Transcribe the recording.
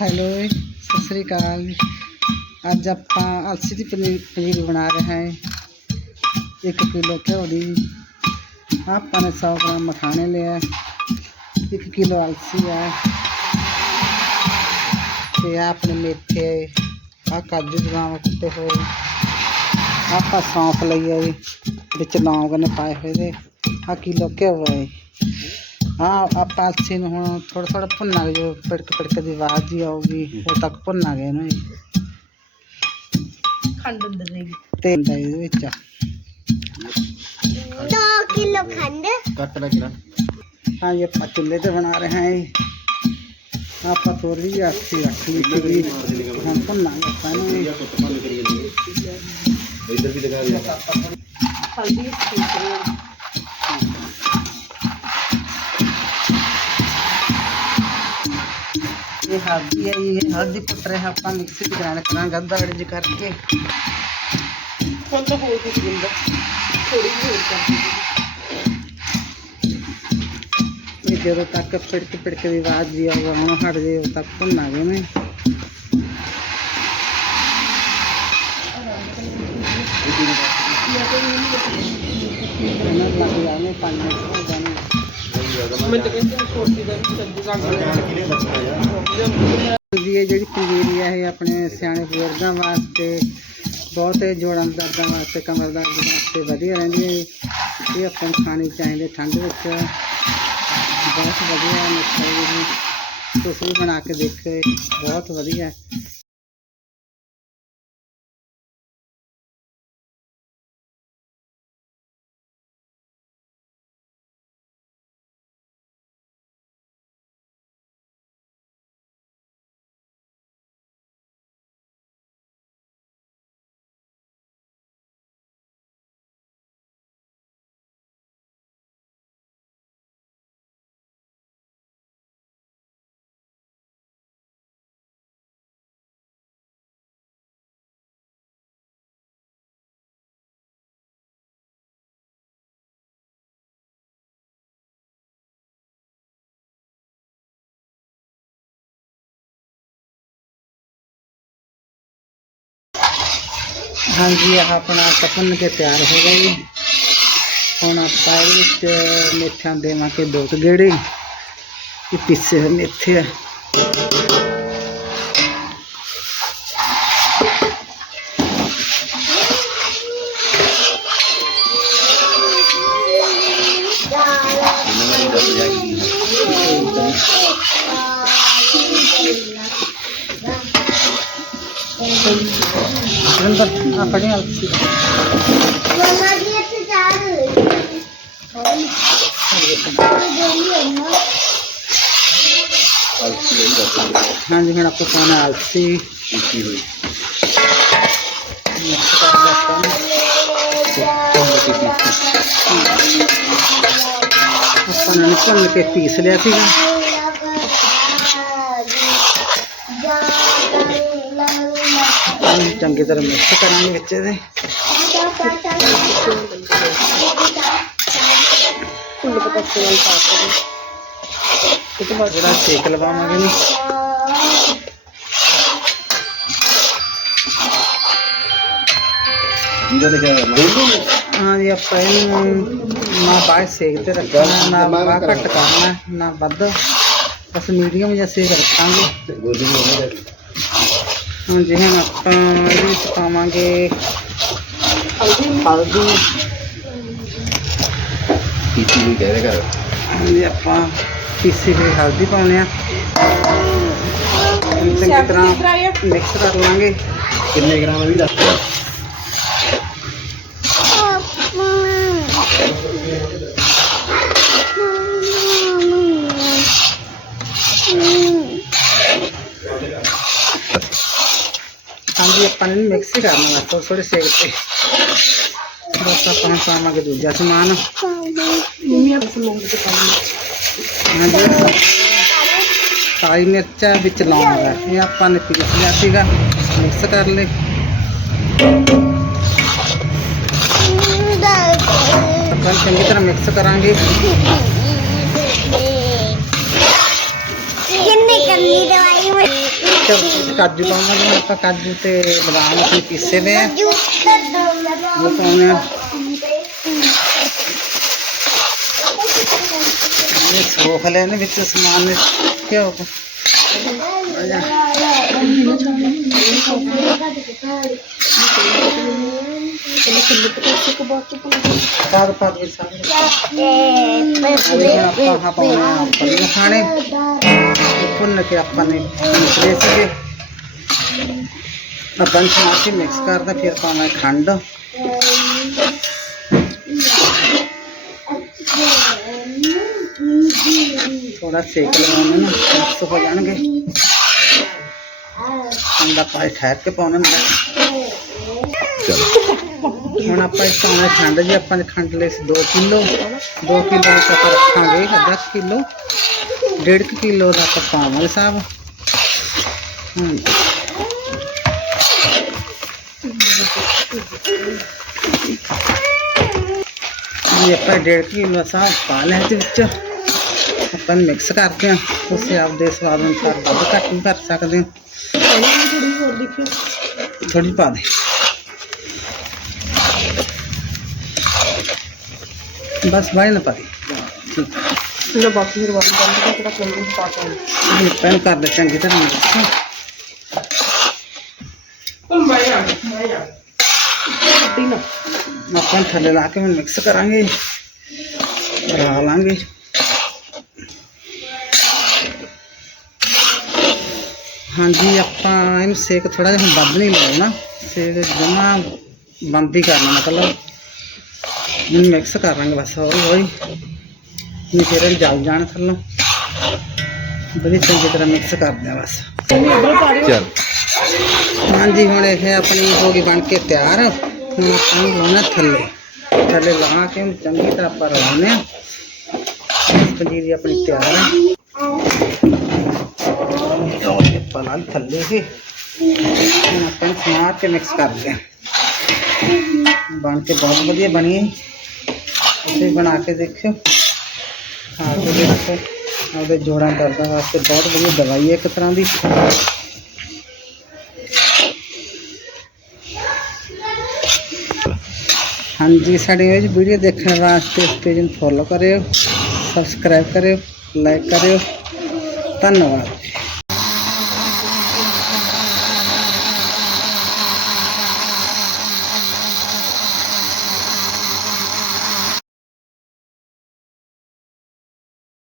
Hello ਜੀ, ਸਤਿ ਸ੍ਰੀ ਅਕਾਲ। ਅੱਜ ਆਪਾਂ ਅਲਸੀ ਦੀ ਪਨੀਰ ਪਨੀਰ ਬਣਾ ਰਹੇ ਹਾਂ। ਇੱਕ ਕਿਲੋ ਘਿਓ ਦੀ। ਆਪਾਂ ਨੇ 100 ਗ੍ਰਾਮ ਮਖਾਣੇ ਲਿਆ ਇੱਕ ਕਿਲੋ ਅਲਸੀ ਹੈ ਤੇ ਆਪਣੇ ਮੇਥੇ ਆ ਕਾਜੂ ਬਦਾਮ ਕੁੱਟੇ ਹੋਏ। ਆਪਾਂ ਸੌਂਫ ਲਈ ਹੈ ਵਿੱਚ ਲੌਂਗ ਨੇ ਪਾਏ ਹੋਏ ਦੇ ਆ ਕਿਲੋ ਘਿਓ ਹੈ ਹਾਂ ਆਪਾਂ ਅਲਸੀ ਨੂੰ ਹੁਣ ਥੋੜਾ ਥੋੜਾ ਭੁੰਨਾਂਗੇ ਜੋ ਪਿੜਕ ਪਿੜਕ ਦੀ ਆਵਾਜ਼ ਜੀ ਆਊਗੀ ਉਦੋਂ ਤੱਕ ਭੁੰਨਾਂਗੇ ਇਹਨੂੰ ਜੀ ਖੰਡ ਅੰਦਰ ਰਹੇਗੀ ਤੇਲ ਦਾ ਇਹਦੇ ਵਿੱਚ ਦੋ ਕਿਲੋ ਖੰਡ ਕੱਟ ਲੈ ਕਿਰਾ ਹਾਂ ਜੀ ਆਪਾਂ ਚੁੱਲ੍ਹੇ ਤੇ ਬਣਾ ਰਹੇ ਹਾਂ ਜੀ ਆਪਾਂ ਥੋੜੀ ਜਿਹੀ ਅਲਸੀ ਰੱਖ ਲਈ ਸੀਗੀ ਹੁਣ ਭੁੰਨਾਂਗੇ ਆਪਾਂ ਇਹਨੂੰ ਜੀ। ਕੁੱਟ ਬੰਦ ਕਰੀ ਜਾਂਦੀ ਇੱਧਰ ਵੀ ਦਿਖਾ ਦੇ ਹਲਦੀ ਠੀਕ ಹಾಕಿ ಹದ್ದಿ ಹದ್ದಿ ಕೊಟ್ಟರೆ ಅಪ್ಪ ಮಿಕ್ಸಿಗೆ ಗ್ರೈಂಡ್ ನಂಗೆ ಅದ್ದ ಅಡಿಜಿಗೆ ಹಾಕಿ ಸ್ವಲ್ಪ ಹೋಗಿದ್ರಿಂದ ಹುಡುಗಿ ಹುಡ್ಕೊಂಡು ಇದು ತಕ್ಕ ಪಿಡ್ತು ಪಿಡ್ತೀವಿ ಆದ್ವಿ ಅವು ಒಣ ಹಾಡಿದ್ವಿ ತಕ್ಕೊಂಡು ನಾವೇನೇ ಪನ್ನ ਜੀ, ਇਹ ਜਿਹੜੀ ਪੰਜੀਰੀ ਆ, ਇਹ ਆਪਣੇ ਸਿਆਣੇ ਬਜ਼ੁਰਗਾਂ ਵਾਸਤੇ, ਬਹੁਤ ਜੋੜਾਂ ਦਰਦਾਂ ਵਾਸਤੇ ਕਮਰ ਦਰਦ ਵਾਸਤੇ ਵਧੀਆ ਰਹਿੰਦੀ ਹੈ ਇਹ ਆਪਾਂ ਖਾਣੀ ਚਾਹੀਦੀ ਠੰਡ ਵਿੱਚ। ਬਹੁਤ ਵਧੀਆ ਮਿੱਠੀ ਜੀ। ਤੁਸੀਂ ਬਣਾ ਕੇ ਦੇਖੋ ਬਹੁਤ ਵਧੀਆ। ਹੈ। ਹਾਂਜੀ ਇਹ ਆਪਣਾ ਕਪਨ ਕੇ ਤਿਆਰ ਹੋ ਗਿਆ ਜੀ ਹੁਣ ਆਪਾਂ ਇਹਦੇ ਵਿੱਚ ਮੇਥਿਆਂ ਦੇਵਾਂਗੇ ਦੋ ਕੁ ਗੇੜੇ ਇਹ ਪਿੱਸੇ ਹੋਏ ਮੇਥੇ ਆ ਇਹਨਾਂ ਨੇ ਦੱਸ ਦਿਆ ਕੀ ਨੰਬਰ ਆਪਣੀ ਅਲਸੀ ਮਮਾ ਜੀ ਇੱਥੇ ਚਾਰ ਅਲਸੀ ਇਹ ਦੱਸ ਦਿਆ ਹਾਂਜੀ ਹੁਣ ਆਪਾਂ ਪਾਉਣਾ ਅਲਸੀ ਕੀ ਹੋਈ ਮਿਕਸ ਕਰ ਲਿਆ ਆਪਾਂ ਆਪਾਂ ਨੇ ਭੁੰਨ ਕੇ ਪੀਸ ਲਿਆ ਸੀਗਾ ਇਹਨੂੰ ਚੰਗੀ ਤਰ੍ਹਾਂ ਮਿਕਸ ਕਰਾਂਗੇ ਵਿੱਚ ਇਹਦੇ। ਫੁੱਲ ਪਤਾ ਚੋਲ ਪਾ ਕੇ ਇਹ ਤੋਂ ਬਾਅਦ ਜਿਹੜਾ ਸੇਕ ਲਵਾਵਾਂਗੇ ਇਹਨੂੰ। ਜਿਹਦਾ ਹੋਇਆ ਦੋਨੋਂ ਹਾਂ ਜੀ ਆਪਾਂ ਇਹਨੂੰ ਨਾ ਬਾਹਰ ਸੇਕ ਤੇ ਰੱਖਣਾ ਨਾ ਬਾਹਰ ਘੱਟ ਕਰਨਾ ਨਾ ਵੱਧ। ਬਸ ਮੀਡੀਅਮ ਜਿਹਾ ਸੇਕ ਰੱਖਾਂਗੇ। ਦਾ ਹੁਣ ਜਿਵੇਂ ਆਪਾਂ ਇਹਦੇ ਵਿੱਚ ਪਾਵਾਂਗੇ ਹਲਦੀ। ਹਲਦੀ ਪੀਤੀ ਨਹੀਂ ਕਹਿ ਰਿਹਾ ਕਰ ਹਾਂਜੀ ਆਪਾਂ ਪੀਸੀ ਹੋਈ ਹਲਦੀ ਪਾਉਣੇ ਆ। ਚੰਗੀ ਤਰ੍ਹਾਂ ਮਿਕਸ ਕਰ ਲਾਂਗੇ। ਕਿੰਨੇ ਗ੍ਰਾਮ ਇਹ ਵੀ ਦੱਸ ਦਿਆ ये पानी मिक्स करना है तो थोड़े थोड़े सेक के बस अपन ಸೇಗುತ್ತೆ के ಪನ್ನ समान। ಜಾಸ್ತಿ जी। काली मिर्च बिच लौंग ये अपन पीस लिया मिक्स कर ले। चंगी तरह मिक्स करा একটা কাজু বানানো একটা কাজুতে বাদাম কি পিসে দে वो तो हमने सोख लेने बिच समान क्या होगा खाने ਪਾਉਣੇ ਆ ਪੱਲੇ ਖਾਣੇ ਤੇ ਭੁੰਨ ਕੇ ਆਪਾਂ ਨੇ ਨਿਕਲੇ ਸੀਗੇ ਆਪਾਂ ਨੂੰ ਸਮਾਸੀ ਮਿਕਸ ਕਰਦਾ ਫਿਰ ਪਾਉਣਾ ਖੰਡ ਥੋੜਾ ਸੇਕ ਲਗਾਉਣਾ ਨਾ ਮਿਕਸ ਹੋ ਜਾਣਗੇ ਖੰਡ ਆਪਾਂ ਇਹ ਠਹਿਰ ਕੇ ਪਾਉਣਾ ਨਾ ਹੁਣ ਆਪਾਂ ਇਸ ਪਾਉਣਾ ਖੰਡ ਜੀ ਆਪਾਂ ਨੇ ਖੰਡ ਲਈ ਸੀ 2 ਕਿਲੋ 2 ਕਿਲੋ ਵਿੱਚ ਆਪਾਂ ਰੱਖਾਂਗੇ ਅੱਧਾ ਕਿਲੋ 1.5 ਕਿਲੋ ਦਾ ਆਪਾਂ ਪਾਵਾਂਗੇ ਸਾਹਿਬ ਹਾਂ ਇਹ ਆਪਾਂ 1.5 ਕਿਲੋ ਸਾਹਿਬ ਪਾ ਲਿਆ ਇਹਦੇ ਵਿੱਚ ਆਪਾਂ ਮਿਕਸ ਕਰਦੇ ਹਾਂ ਤੁਸੀਂ ਆਪਦੇ ਸਵਾਦ ਅਨੁਸਾਰ ਵੱਧ ਘੱਟ ਵੀ ਕਰ ਸਕਦੇ ਹੋ ਥੋੜੀ ਹੋਰ ਦੇਖਿਓ ਥੋੜੀ ਪਾ ਦੇ ਬਸ ਬਾਈ ਨਾ ਪਾ ਦੇ ਠੀਕ ਹੈ ਲੋ ਬਾਕੀ ਫਿਰ ਵਾਲੀ ਗੱਲ ਦਾ ਕਿਹੜਾ ਕੰਨ ਪਾ ਕੇ ਇਹ ਪੈਨ ਕਰ ਦੇ ਚੰਗੀ ਤਰ੍ਹਾਂ mix। ਉਹ ਮੈਂ ਆ ਮੈਂ ਆ ਡੀ ਨਾ ਆਪਾਂ ਥੱਲੇ ਲਾ ਕੇ ਹੁਣ ਮਿਕਸ ਕਰਾਂਗੇ ਰਾ ਲਾਂਗੇ ਹਾਂਜੀ ਆਪਾਂ ਇਹਨੂੰ ਸੇਕ ਥੋੜਾ ਜਿਹਾ ਹੁਣ ਵੱਧ ਨਹੀਂ ਲਾਉਣਾ ਸੇਕ ਜਮਾ ਬੰਦ ਹੀ ਕਰਨਾ ਮਤਲਬ ਇਹਨੂੰ ਮਿਕਸ ਕਰਾਂਗੇ ਬਸ ਹੌਲੀ ਹੌਲੀ मटीरियल जल जाने थलो बड़ी चंगी तरह मिक्स कर दें बस। चल। हाँ जी हम यह अपनी होगी बन के तैयार। हम आप लाने थले थले ला के हम चंकी तरह आप लाने। अपनी तैयार। है थले ही हम समार के। मिक्स कर दें बन के बहुत वजिए बनी। बना के देखो ਖਾ ਕੇ ਦੇਖੋ ਆਪਦੇ ਜੋੜਾਂ ਦਰਦਾਂ ਵਾਸਤੇ ਬਹੁਤ ਵਧੀਆ ਦਵਾਈ ਹੈ ਇੱਕ ਤਰ੍ਹਾਂ ਦੀ। ਹਾਂਜੀ, ਸਾਡੀ ਇਹ ਵੀਡੀਓ ਦੇਖਣ ਵਾਸਤੇ ਇਸ ਪੇਜ ਨੂੰ ਫੋਲੋ ਕਰਿਓ ਸਬਸਕ੍ਰਾਈਬ ਕਰਿਓ ਲਾਈਕ ਕਰਿਓ। ਧੰਨਵਾਦ।